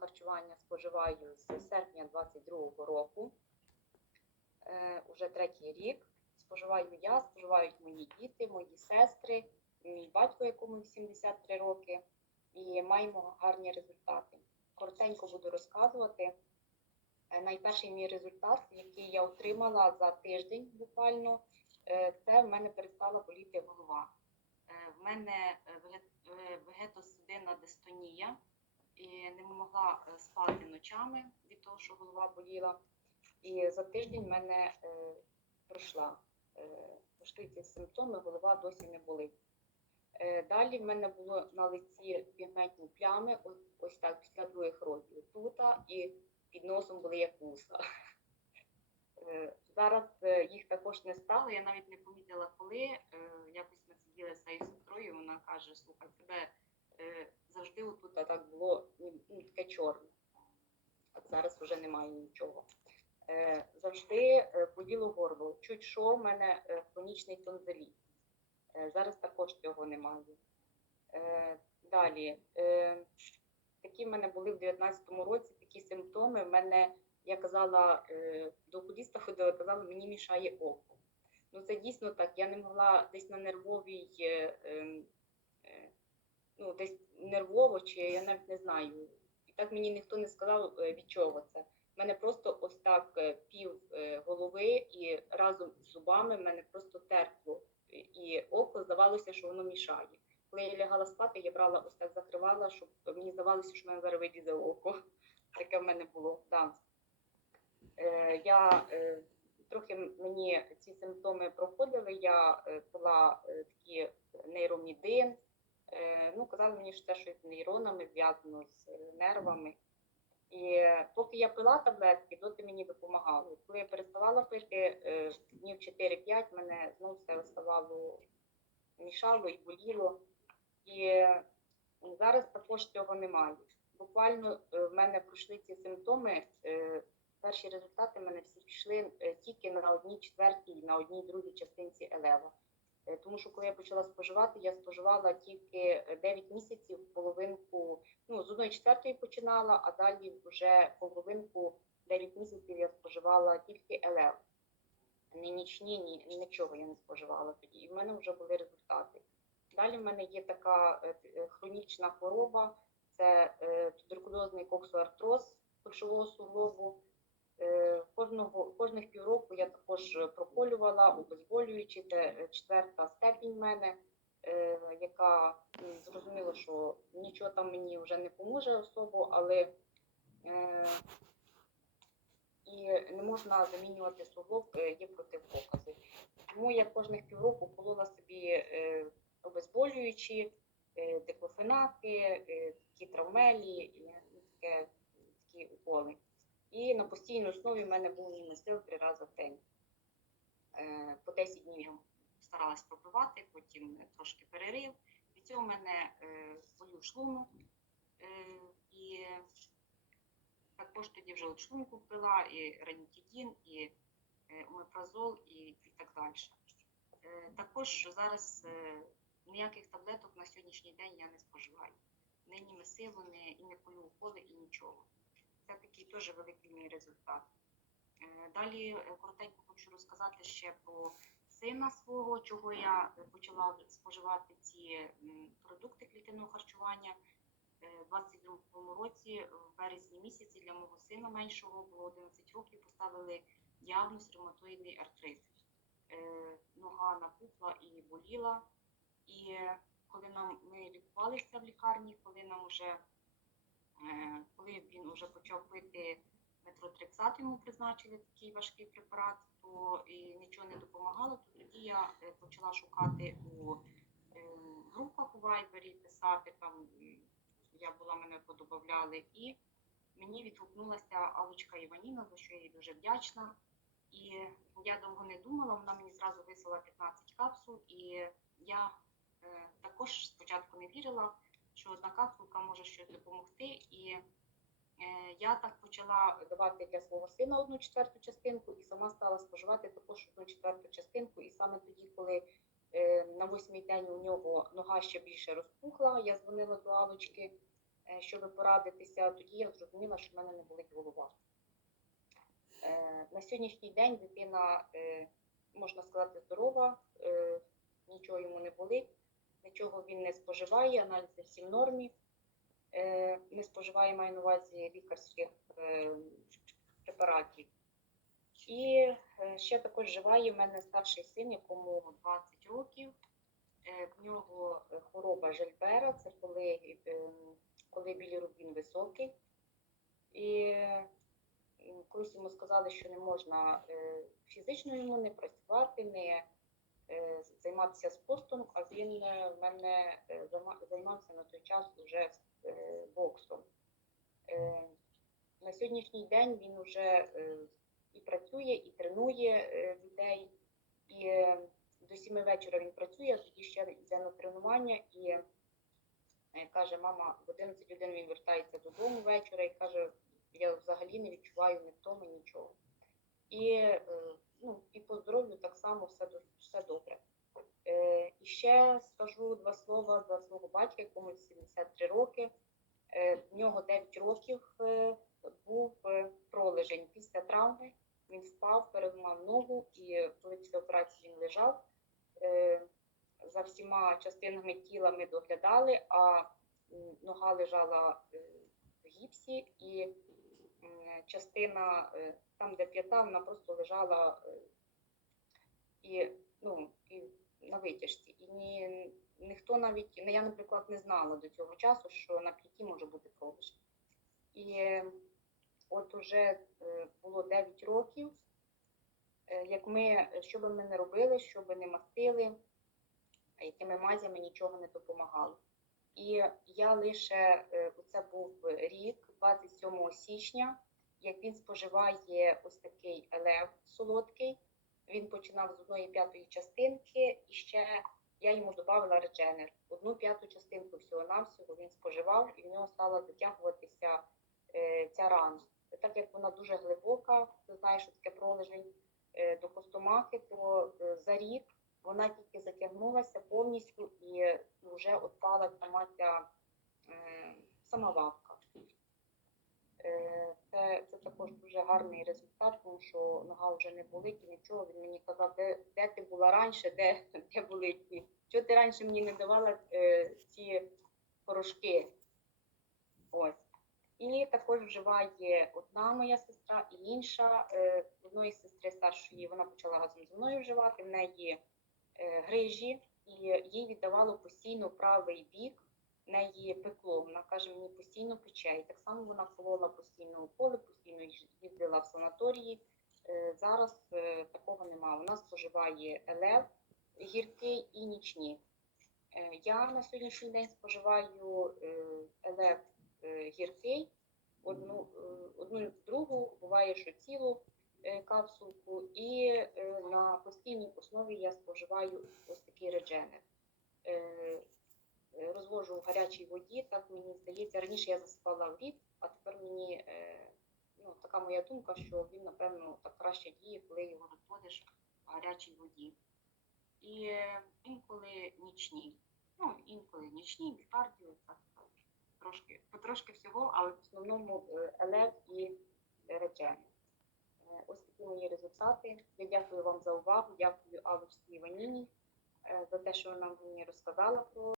харчування споживаю з серпня 22-го року. Е, уже третій рік. Споживаю я, споживають мої діти, мої сестри, мій батько, якому 83 роки, і маємо гарні результати. Коротенько буду розказувати. Е, Найперший мій результат, який я отримала за тиждень буквально, е, це в мене перестала боліти голова. Е, В мене вегетосудинна дистонія, і не могла е, спати ночами від того, що голова боліла. І за тиждень в мене е, пройшла е, ці симптоми, голова досі не болить. Е, далі в мене було на лиці пігментні плями, ось, ось так після других років. Тута і під носом були як вуса. Е, Зараз е, їх також не стало. Я навіть не помітила, коли якось ми сиділи з сестрою. Вона каже: слухай, тебе завжди отут так було ну, ну, таке чорне. А зараз вже немає нічого. Е, Завжди е, боліло горло. Чуть що, в мене е, хронічний тонзиліт. Е, Зараз також цього немає. Е, Далі, е, такі в мене були в 19-му році такі симптоми. В мене, я казала, е, до окуліста ходила, казала, мені мішає око. Ну це дійсно так. Я не могла десь на нервовій, е, ем, е, ну десь нервово, чи я навіть не знаю. І так мені ніхто не сказав, е, від чого це. У мене просто ось так е, пів е, голови і разом з зубами в мене просто терпло. І- око здавалося, що воно мішає. Коли я лягала спати, я брала ось так закривала, щоб мені здавалося, що в мене зараз вилізе око. Таке в мене було. Да. Я трохи мені ці симптоми проходили. Я е, такі нейромідин. Е, ну, казали мені, що це щось з нейронами зв'язано з е, нервами. І е, поки я пила таблетки, доти мені допомагало. Коли я переставала пити днів 4-5, мене знову все ставало мішало і боліло. І зараз також цього немає. Буквально в мене пройшли ці симптоми. Перші результати в мене всі пішли тільки на одній четвертій, на одній другій частинці елева. Е, Тому що коли я почала споживати, я споживала тільки е, 9 місяців, половинку, ну з одної четвертої починала, а далі вже половинку 9 місяців я споживала тільки елев. Ні нічні, ні нічого я не споживала тоді. І в мене вже були результати. Далі в мене є така е, е, хронічна хвороба, це е, туберкульозний коксоартроз кульшового суглобу. Е, Кожного, кожних півроку я також проколювала обезболюючи. Це е, четверта степінь мене, е, яка м, зрозуміло, що нічого там мені вже не поможе особо, але е, і не можна замінювати суглоб, е, є протипокази. Тому я кожних півроку колола собі е, обезболюючі, е, диклофенаки, е, такі травмелі, і, ну, таке, такі уколи. І на постійній основі в мене був німесил три рази в день. Е, По 10 днів я старалась пропивати, потім трошки перерив. Від цього в мене е, болів шлунок. Е, І також тоді вже от шлунку пила, і ранітидін, і омепразол, і, і так далі. Також зараз ніяких таблеток на сьогоднішній день я не споживаю. Ні німесилу, ні, і не пою уколи, і нічого. Це такий теж великий мій результат. Е, Далі е, коротенько хочу розказати ще про сина свого, чого я почала споживати ці продукти клітинного харчування. Е, У 22-му році, в березні місяці, для мого сина меншого було 11 років, поставили діагноз ревматоїдний артрит. Нога напухла і боліла. І коли нам ми лікувалися в лікарні, коли нам вже коли він вже почав пити метротрексат, йому призначили такий важкий препарат, то і нічого не допомагало, то тоді я е, почала шукати у е, групах у Вайбері, писати там, я була, мене подобавляли, і мені відгукнулася Алочка Іваніна, за що я їй дуже вдячна. І я довго не думала, вона мені зразу вислала 15 капсул, і я е, також спочатку не вірила що одна капсулка може щось допомогти. І е, я так почала давати для свого сина одну четверту частинку і сама стала споживати також одну четверту частинку. І саме тоді, коли е, на восьмий день у нього нога ще більше розпухла, я дзвонила до Алочки. е, щоб порадитися, тоді я зрозуміла, що в мене не болить голова. На сьогоднішній день дитина, можна сказати, здорова, нічого йому не болить, нічого він не споживає, аналізи всі в нормі. Не споживає, маю на увазі лікарських е, препаратів. І е, ще також живає в мене старший син, якому 20 років. Е, В нього хвороба Жильбера, це коли, коли білірубін високий. І колись йому сказали, що не можна фізично йому не працювати, не займатися спортом, а він е, в мене е, займався на той час вже е, боксом. На сьогоднішній день він вже і працює, і тренує людей. І до сіми вечора він працює, тоді ще йде на тренування і каже, мама, в 11 годин він вертається додому вечора і каже, я взагалі не відчуваю ні втоми, нічого. І, ну, і по здоров'ю так само все, все добре. Е, І ще скажу два слова за свого батька, якому 73 роки. Е, В нього 9 років е, був пролежень після травми. Він впав, переламав ногу, і коли після операції він лежав, за всіма частинами тіла ми доглядали, а нога лежала в гіпсі, і частина там, де п'ята, вона просто лежала і, ну, і на витяжці. І ні, ніхто навіть, ну, я, наприклад, не знала до цього часу, що на п'яті може бути пролежень. І е, от уже е, було 9 років, е, як ми, що би ми не робили, що би не мастили, якими мазями нічого не допомагало. І я лише, це був рік, 27 січня, як він споживає ось такий елев солодкий. Він починав з одної п'ятої частинки, і ще я йому додавала редженер. Одну п'яту частинку всього-навсього він споживав, і в нього стала затягуватися е, ця рана. Так як вона дуже глибока, ти знаєш, що таке пролежень е, до костомахи, то е, за рік вона тільки затягнулася повністю і вже відпала сама ця е, сама вавка. Е, Це, це також дуже гарний результат, тому що нога вже не болить і нічого. Він мені казав, де, де ти була раніше, де, де болить. І Чого ти раніше мені не давала е, ці порошки? Ось. І також вживає одна моя сестра і інша. Е, одної сестри старшої вона почала разом зі мною вживати. В неї е, грижі, і їй віддавало постійно правий бік, в неї пекло. Вона каже, мені постійно пече. І так само вона колола постійно уколи, постійно їздила в санаторії. Е, Зараз е, такого немає. Вона споживає елев гіркий і нічні. Е, Я на сьогоднішній день споживаю елев гіркий, одну, одну другу, буває, що цілу капсулку, і на постійній основі я споживаю ось такий редженер. Е, Розвожу в гарячій воді, так мені здається, раніше я засипала в рік, а тепер мені е, ну, така моя думка, що він, напевно, так краще діє, коли його розводиш в гарячій воді. І е, інколи нічні. Ну, інколи нічні, бікардіо, так, трошки, потрошки всього, але в основному елев і реджен. Е, Ось такі мої результати. Я дякую вам за увагу, дякую Аллочці Іваніні за те, що вона мені розказала про